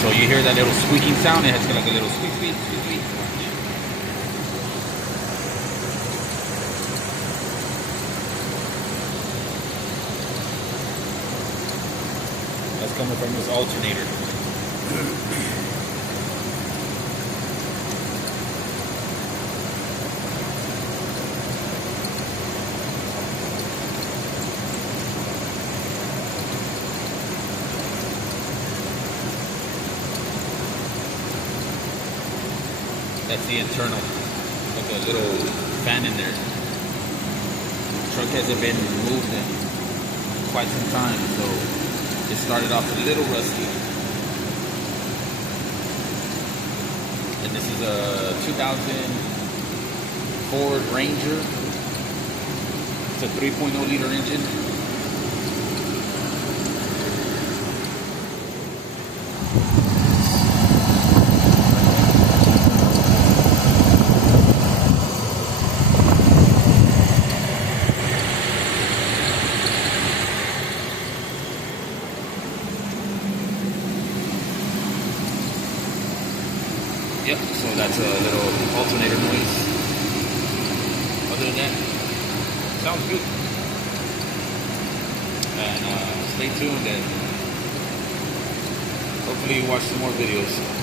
So you hear that little squeaking sound, it has like a little squeak, squeak, squeak, squeak. That's coming from this alternator. That's the internal, like a little fan in there. The truck hasn't been moved in quite some time, so it started off a little rusty. And this is a 2000 Ford Ranger. It's a 3.0 liter engine. Yep, so that's a little alternator noise. Other than that, sounds good. And stay tuned and hopefully you watch some more videos.